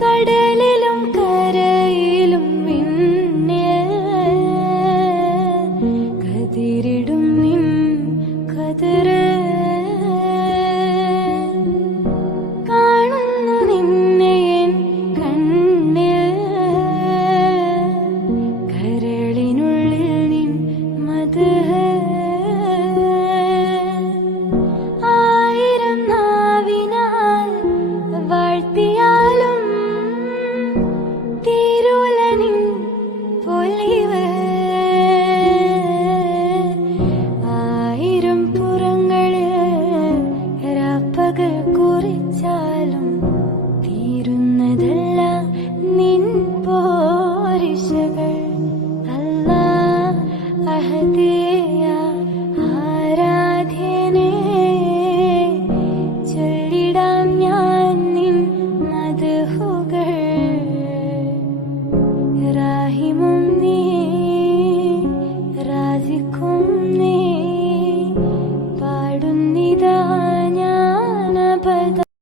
കടലിലും കരയിലും മിന്നെ കതിരി